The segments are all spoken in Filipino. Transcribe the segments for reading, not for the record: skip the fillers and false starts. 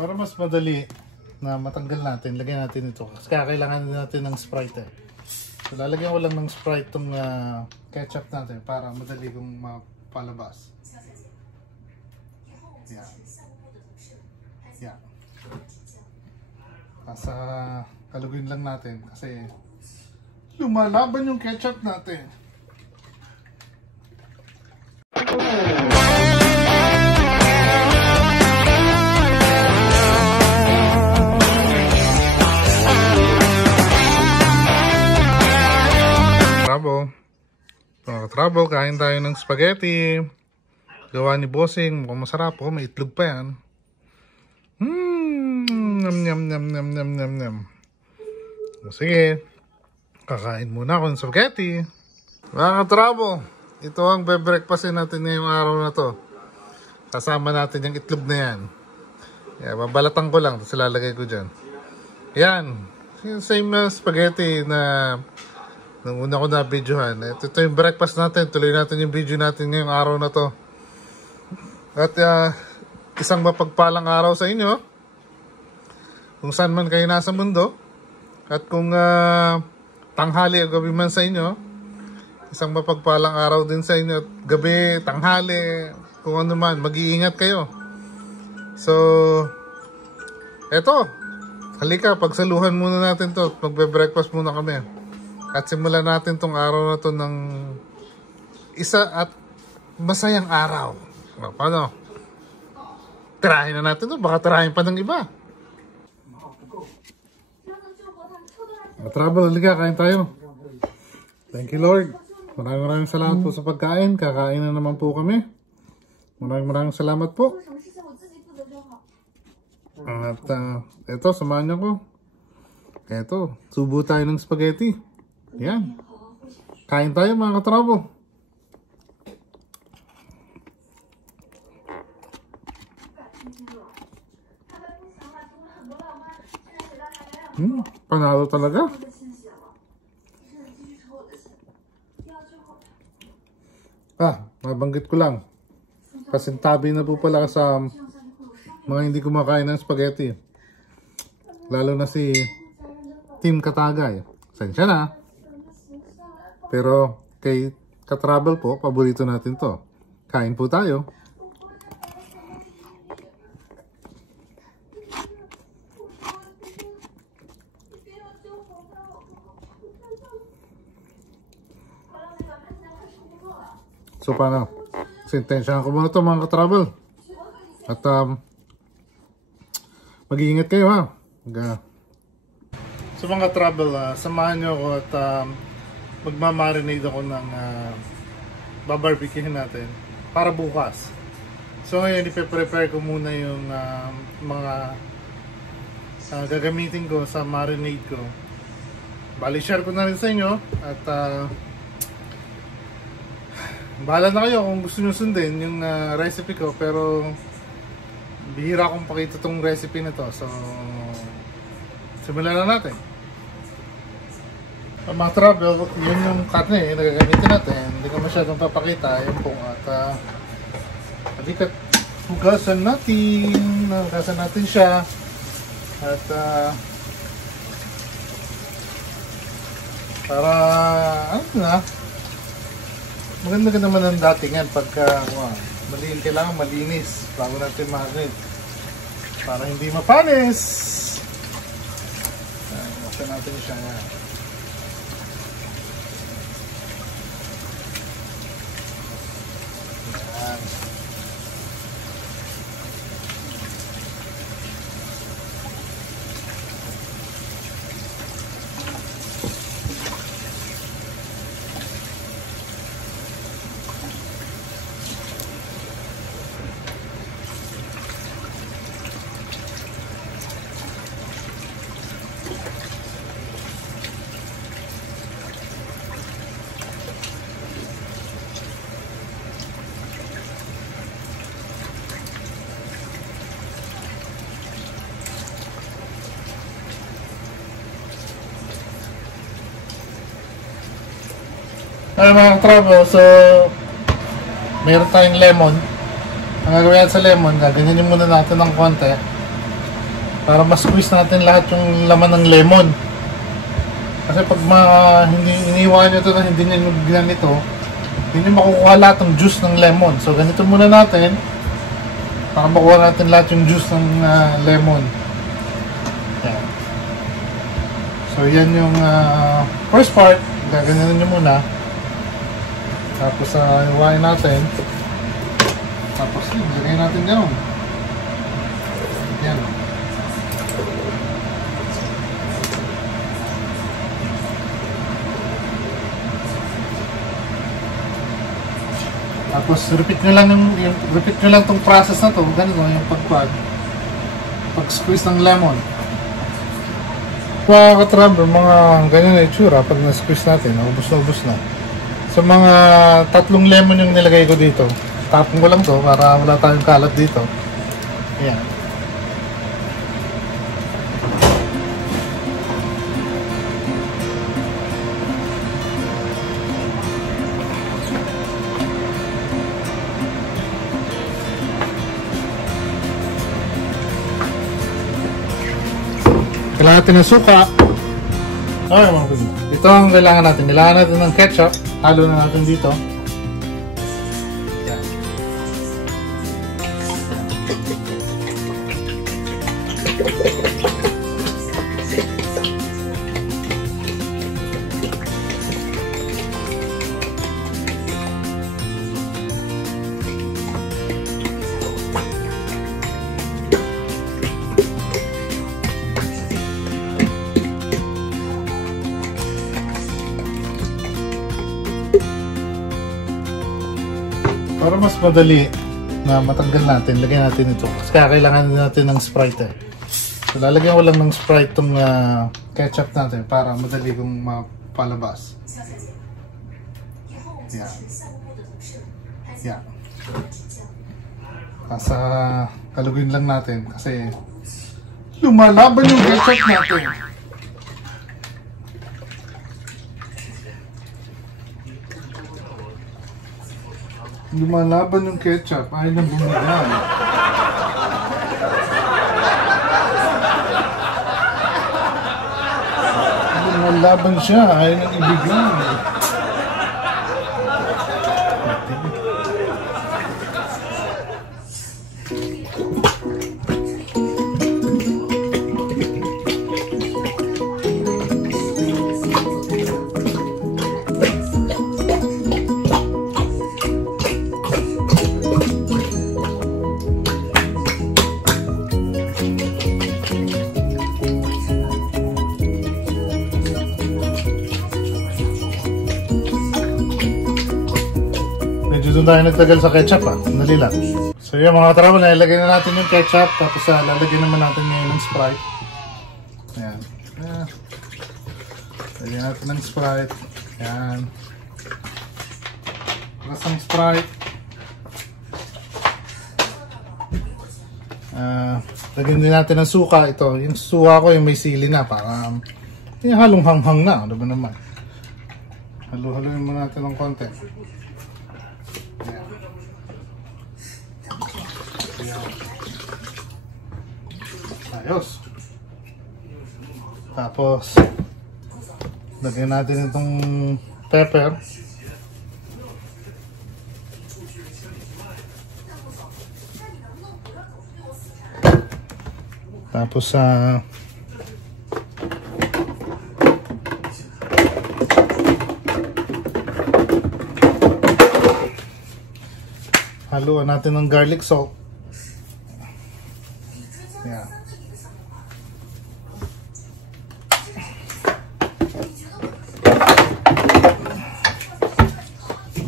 Para mas madali na matanggal natin, lagyan natin ito. Kasi kailangan natin ng Sprite eh. So lalagyan ko lang ng Sprite itong ketchup natin para madali kong mapalabas. Yan. Yan. Nasa kaluguin lang natin kasi lumalaban yung ketchup natin. Trouble, kain tayo ng spaghetti. Gawa ni Bossing. Mukhang masarap po. May itlog pa yan. Nam nam nam nam nam nam nam. Sige. Kakain muna ako ng spaghetti. Mga trouble, ito ang be-breakfastin natin ngayong araw na to. Kasama natin yung itlog na yan. Yeah, babalatan ko lang. Tapos ilalagay ko dyan. Yan. Same spaghetti na nung una ko na videohan. Ito yung breakfast natin. Tuloy natin yung video natin ngayong araw na to. At isang mapagpalang araw sa inyo. Kung saan man kayo nasa mundo. At kung tanghali o gabi man sa inyo. Isang mapagpalang araw din sa inyo. At gabi, tanghali, kung ano man. Mag-iingat kayo. So, eto. Halika, pagsaluhan muna natin to. Magbe-breakfast muna kami. At simulan natin tong araw na to ng isa at masayang araw. Paano? Tirahin na natin to. Baka tirahin pa ng iba. Trouble, halika, kain tayo. Thank you, Lord. Maraming salamat po sa pagkain. Kakain na naman po kami. Maraming salamat po. At eto, samahan niyo ko. Eto, subo tayo ng spaghetti. Yan. Kain tayo mga katrabo. Panalo talaga. Mabanggit ko lang. Pasintabi na po pala sa mga hindi kumakain ng spaghetti. Lalo na si Team Katagay. Sensya na. Pero kay Katravel po, paborito natin to. Kain po tayo. So paano? Sintensyahan ko muna to mga Katravel. At mag-iingat kayo ha. So mga Katravel, samahan nyo ako at magmamarinate ako ng babarbecuehin natin para bukas. So ngayon ipe-prepare ko muna yung mga gagamitin ko sa marinade ko. Bali share ko na rin sa inyo at bahala na kayo kung gusto nyo sundin yung recipe ko, pero bihira akong pakita tong recipe na to. So simulan na natin. Mga travel, yun yung karne na gagamitin natin. Hindi ko masyadong papakita. Yun po. At halika't hugasan natin. Hugasan natin siya. At para ano na, maganda naman ang datingan pagka kailangan malinis bago natin marinate para hindi mapanis. Hugasan natin siya. Mga travel, so meron tayong lemon. Ang gagawin sa lemon, gaganyanin muna natin ng konti para mas-squeeze natin lahat yung laman ng lemon. Kasi pag hindi iniwan nyo ito na hindi nyo ginanito, hindi nyo makukuha lahat ng juice ng lemon. So ganito muna natin para makuha natin lahat yung juice ng lemon. Yan. So yan yung first part. Gaganyanin nyo muna. Tapos iwain natin. Tapos lagay natin gano'n. Yan. Tapos repeat nyo lang tong process na to, ganito yung pag-squeeze ng lemon. Mga katraber, mga ganyan na itsura pag na-squeeze natin, ubos na. So mga 3 lemon yung nilagay ko dito. Tapon ko lang to para wala tayong kalat dito. Ayan. Kailangan natin ng suka. Okay, mga kuya. Ito ang kailangan natin. Kailangan natin ng ketchup. Halo na natin dito. Yan. Para mas madali na matanggal natin, lagyan natin ito. Kasi kailangan natin ng Sprite eh. So lalagyan ko lang ng Sprite itong ketchup natin para madali kong mapalabas. Yan. Yan. Tapos kaluguin lang natin kasi lumalaban yung ketchup natin. Lumalaban yung ketchup, ayaw na bumigay. Lumalaban siya, ayaw na ibigay. Doon tayo nagtagal sa ketchup Dali lang. So yun mga katravel, nalagay na natin yung ketchup. Tapos lalagyan naman natin yung Sprite. Ayan. Lagyan natin ng Sprite. Ayan. Plus ng Sprite. Lagyan din natin ng suka. Ito, yung suka ko yung may sili na. Para yung halong hanghang na. Ano ba naman? Halo-haloin mo natin ng konti. Ayos. Tapos lagyan natin itong pepper. Tapos haluan natin ng garlic salt. Yeah.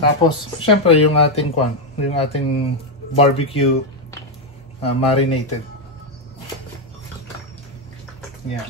Tapos, syempre yung ating barbecue marinated. Yeah.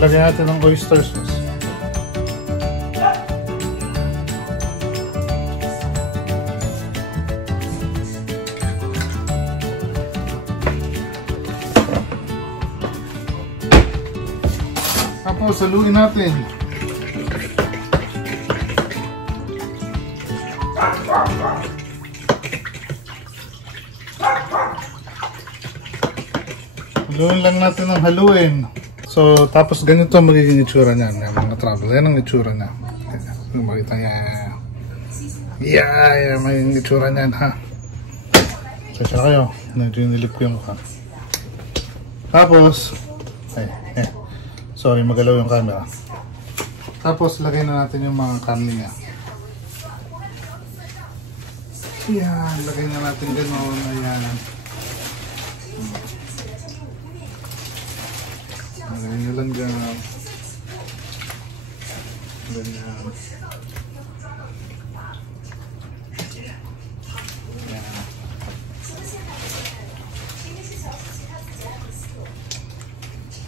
lagyan natin ng oyster sauce. Tapos haluin natin. Haluin lang natin ng haluin. So, tapos ganito magiging itsura niyan, mga travel. Yan ang itsura niya. Kung makita niya. Yeah, magiging itsura niyan, ha. So, siya kayo. Medyo nilip ko yung mukha. Tapos, sorry, magalaw yung camera. Tapos, lagay na natin yung mga karne niya. Yan, lagay na natin gano'n. Ayan. Lagay nyo lang dyan. Ganyan. Ayan.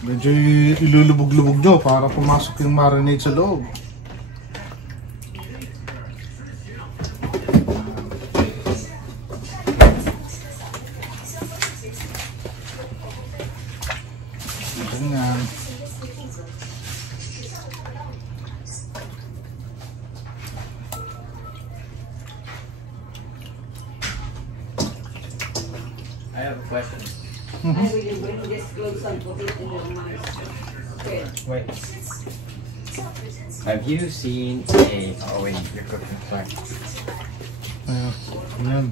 Medyo ilulubog-lubog nyo para pumasok yung marinade sa loob. Ganyan. I have a question. I will bring this clothes and put it in your mind. Okay. Wait. Have you seen a... Oh wait, you're cooking. Sorry. Ayan.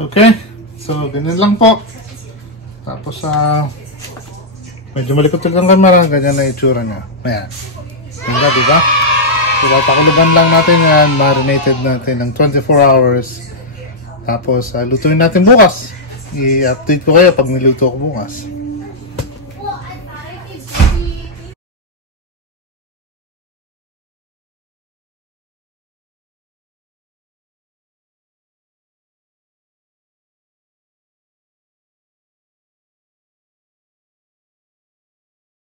Okay, so ganyan lang po. Tapos medyo malikot lang ang camera, ganyan na itsura niya. Ayan. Ganda, diba? So papakulugan lang natin yan, marinated natin ng 24 hours. Tapos lutuin natin bukas. I-update ko kayo pag niluto ko bukas.